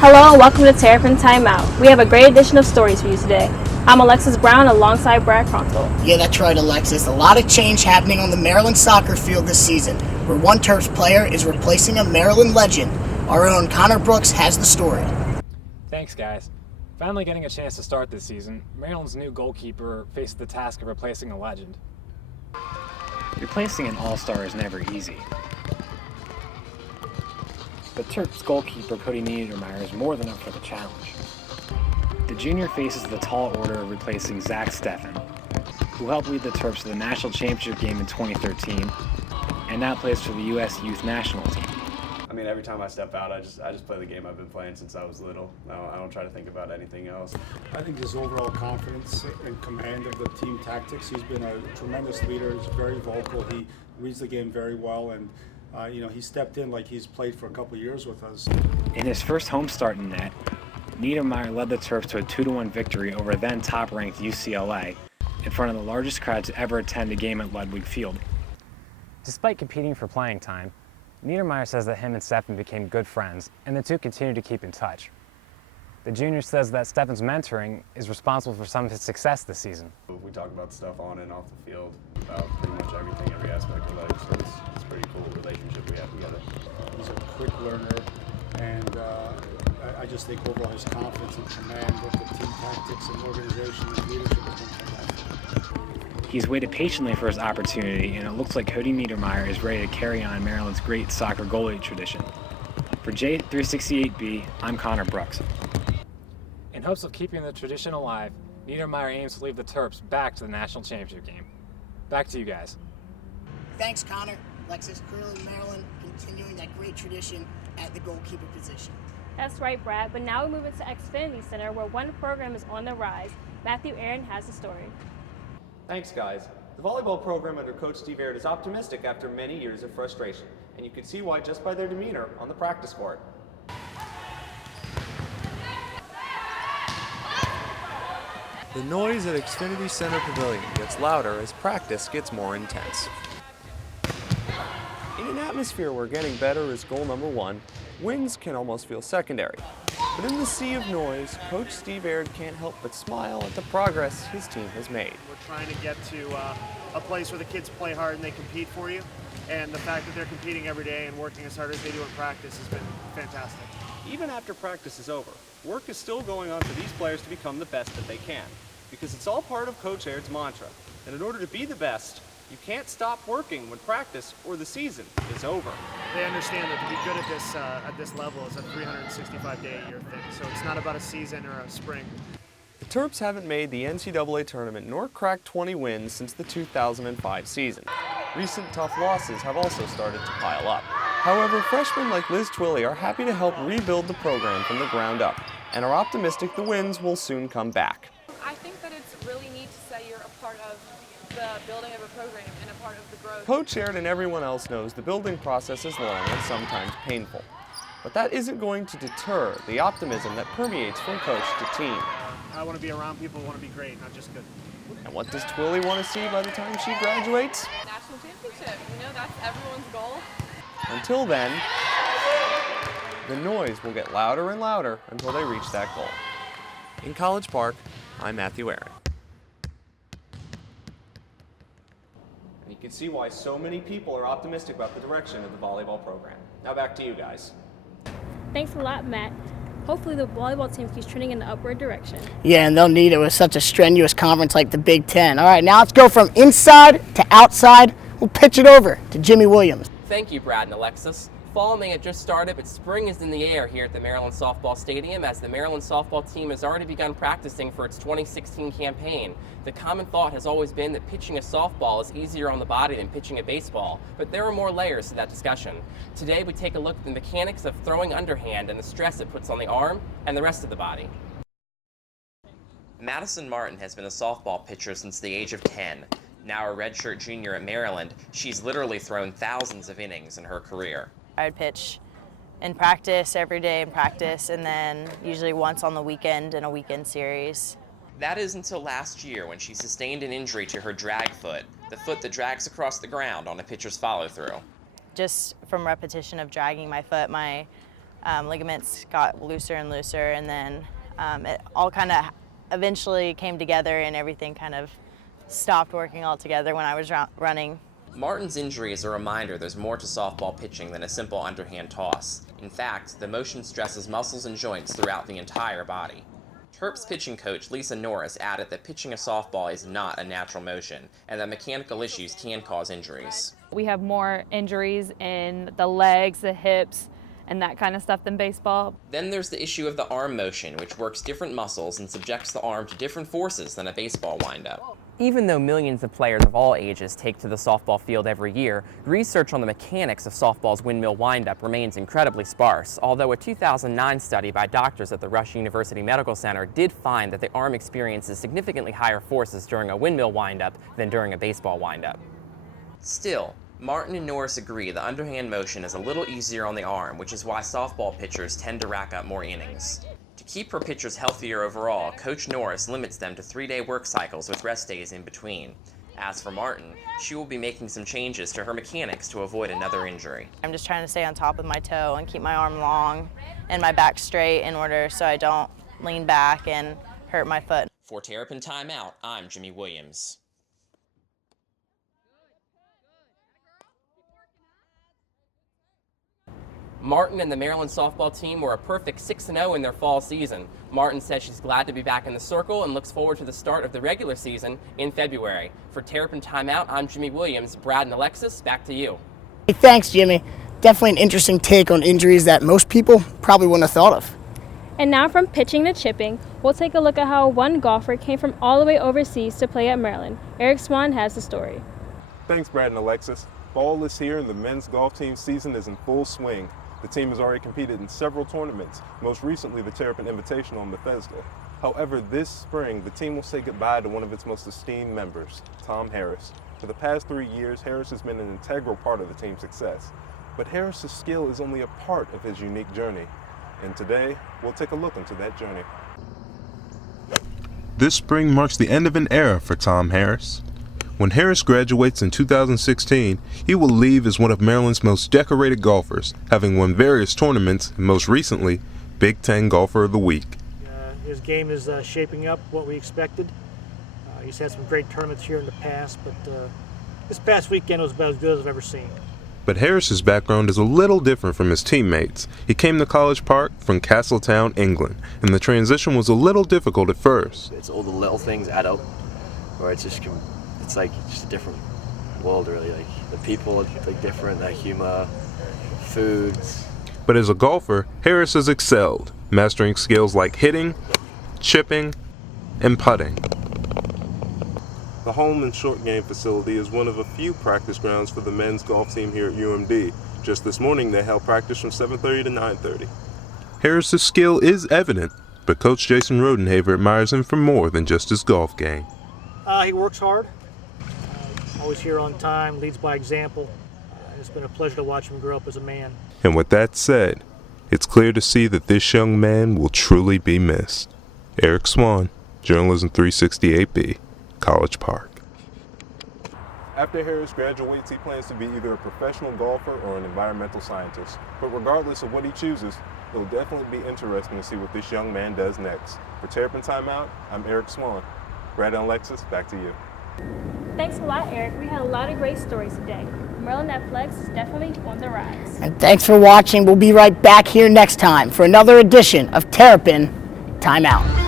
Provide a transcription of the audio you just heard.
Hello and welcome to Terrapin Timeout. We have a great edition of stories for you today. I'm Alexis Brown alongside Brad Crontel. Yeah, that's right, Alexis. A lot of change happening on the Maryland soccer field this season, where one Terps player is replacing a Maryland legend. Our own Connor Brooks has the story. Thanks, guys. Finally getting a chance to start this season, Maryland's new goalkeeper faced the task of replacing a legend. Replacing an all-star is never easy. But Terps goalkeeper Cody Niedermeyer is more than up for the challenge. The junior faces the tall order of replacing Zach Steffen, who helped lead the Terps to the national championship game in 2013 and now plays for the U.S. youth national team. I mean, every time I step out, I just play the game I've been playing since I was little. I don't try to think about anything else. I think his overall confidence and command of the team tactics, he's been a tremendous leader. He's very vocal. He reads the game very well, and he stepped in like he's played for a couple of years with us. In his first home start in net, Niedermeyer led the Terps to a 2-1 victory over then top-ranked UCLA in front of the largest crowd to ever attend a game at Ludwig Field. Despite competing for playing time, Niedermeyer says that him and Steffen became good friends, and the two continue to keep in touch. The junior says that Steffen's mentoring is responsible for some of his success this season. We talk about stuff on and off the field, about pretty much everything, every aspect of life, so it's a pretty cool relationship we have together. He's a quick learner, and I just think overall his confidence and command with the team tactics and organization and leadership has been fantastic. He's waited patiently for his opportunity, and it looks like Cody Niedermeyer is ready to carry on Maryland's great soccer goalie tradition. For J368B, I'm Connor Brooks. In hopes of keeping the tradition alive, Niedermeyer aims to lead the Terps back to the national championship game. Back to you guys. Thanks, Connor. Alexis, clearly Maryland continuing that great tradition at the goalkeeper position. That's right, Brad, but now we move into Xfinity Center where one program is on the rise. Matthew Aaron has the story. Thanks, guys. The volleyball program under Coach Steve Aird is optimistic after many years of frustration, and you can see why just by their demeanor on the practice court. The noise at Xfinity Center Pavilion gets louder as practice gets more intense. In an atmosphere where getting better is goal number one, wins can almost feel secondary. But in the sea of noise, Coach Steve Aird can't help but smile at the progress his team has made. We're trying to get to a place where the kids play hard and they compete for you. And the fact that they're competing every day and working as hard as they do in practice has been fantastic. Even after practice is over, work is still going on for these players to become the best that they can. Because it's all part of Coach Aird's mantra, that in order to be the best, you can't stop working when practice or the season is over. They understand that to be good at this level is a 365-day-a-year thing. So it's not about a season or a spring. The Terps haven't made the NCAA tournament nor cracked 20 wins since the 2005 season. Recent tough losses have also started to pile up. However, freshmen like Liz Twilley are happy to help rebuild the program from the ground up and are optimistic the wins will soon come back. I think that it's really neat to say you're a part of the building of a program and a part of the growth. Coach Aird and everyone else knows the building process is long and sometimes painful. But that isn't going to deter the optimism that permeates from coach to team. I want to be around people who want to be great, not just good. And what does Twilley want to see by the time she graduates? National championship, that's everyone's goal. Until then, the noise will get louder and louder until they reach that goal. In College Park, I'm Matthew Aaron. And you can see why so many people are optimistic about the direction of the volleyball program. Now back to you guys. Thanks a lot, Matt. Hopefully the volleyball team keeps trending in the upward direction. Yeah, and they'll need it with such a strenuous conference like the Big Ten. All right, now let's go from inside to outside. We'll pitch it over to Jimmy Williams. Thank you, Brad and Alexis. Fall may have just started, but spring is in the air here at the Maryland Softball Stadium as the Maryland softball team has already begun practicing for its 2016 campaign. The common thought has always been that pitching a softball is easier on the body than pitching a baseball, but there are more layers to that discussion. Today we take a look at the mechanics of throwing underhand and the stress it puts on the arm and the rest of the body. Madison Martin has been a softball pitcher since the age of 10. Now a redshirt junior at Maryland, she's literally thrown thousands of innings in her career. I would pitch in practice, every day in practice, and then usually once on the weekend in a weekend series. That is until last year when she sustained an injury to her drag foot, the foot that drags across the ground on a pitcher's follow-through. Just from repetition of dragging my foot, my ligaments got looser and looser, and then it all kind of eventually came together and everything kind of stopped working altogether when I was running. Martin's injury is a reminder there's more to softball pitching than a simple underhand toss. In fact, the motion stresses muscles and joints throughout the entire body. Terps pitching coach Lisa Norris added that pitching a softball is not a natural motion, and that mechanical issues can cause injuries. We have more injuries in the legs, the hips, and that kind of stuff than baseball. Then there's the issue of the arm motion, which works different muscles and subjects the arm to different forces than a baseball windup. Even though millions of players of all ages take to the softball field every year, research on the mechanics of softball's windmill windup remains incredibly sparse, although a 2009 study by doctors at the Rush University Medical Center did find that the arm experiences significantly higher forces during a windmill windup than during a baseball windup. Still, Martin and Norris agree the underhand motion is a little easier on the arm, which is why softball pitchers tend to rack up more innings. To keep her pitchers healthier overall, Coach Norris limits them to 3-day work cycles with rest days in between. As for Martin, she will be making some changes to her mechanics to avoid another injury. I'm just trying to stay on top of my toe and keep my arm long and my back straight in order so I don't lean back and hurt my foot. For Terrapin Timeout, I'm Jimmy Williams. Martin and the Maryland softball team were a perfect 6-0 in their fall season. Martin says she's glad to be back in the circle and looks forward to the start of the regular season in February. For Terrapin Timeout, I'm Jimmy Williams. Brad and Alexis, back to you. Hey, thanks, Jimmy. Definitely an interesting take on injuries that most people probably wouldn't have thought of. And now from pitching to chipping, we'll take a look at how one golfer came from all the way overseas to play at Maryland. Eric Swan has the story. Thanks, Brad and Alexis. Fall is here and the men's golf team season is in full swing. The team has already competed in several tournaments, most recently the Terrapin Invitational in Bethesda. However, this spring, the team will say goodbye to one of its most esteemed members, Tom Harris. For the past 3 years, Harris has been an integral part of the team's success. But Harris's skill is only a part of his unique journey. And today, we'll take a look into that journey. This spring marks the end of an era for Tom Harris. When Harris graduates in 2016, he will leave as one of Maryland's most decorated golfers, having won various tournaments and most recently, Big Ten Golfer of the Week. His game is shaping up what we expected. He's had some great tournaments here in the past, but this past weekend was about as good as I've ever seen. But Harris's background is a little different from his teammates. He came to College Park from Castletown, England, and the transition was a little difficult at first. It's all the little things add up, where it's like just a different world, really. Like the people are like different, their humor, foods. But as a golfer, Harris has excelled, mastering skills like hitting, chipping, and putting. The home and short game facility is one of a few practice grounds for the men's golf team here at UMD. Just this morning, they held practice from 7:30 to 9:30. Harris's skill is evident, but Coach Jason Rodenhaver admires him for more than just his golf game. He works hard, always here on time, leads by example. It's been a pleasure to watch him grow up as a man. And with that said, it's clear to see that this young man will truly be missed. Eric Swan, Journalism 368B, College Park. After Harris graduates, he plans to be either a professional golfer or an environmental scientist. But regardless of what he chooses, it'll definitely be interesting to see what this young man does next. For Terrapin Timeout, I'm Eric Swan. Brad and Alexis, back to you. Thanks a lot, Eric. We had a lot of great stories today. Maryland Athletics is definitely on the rise. And thanks for watching. We'll be right back here next time for another edition of Terrapin Timeout.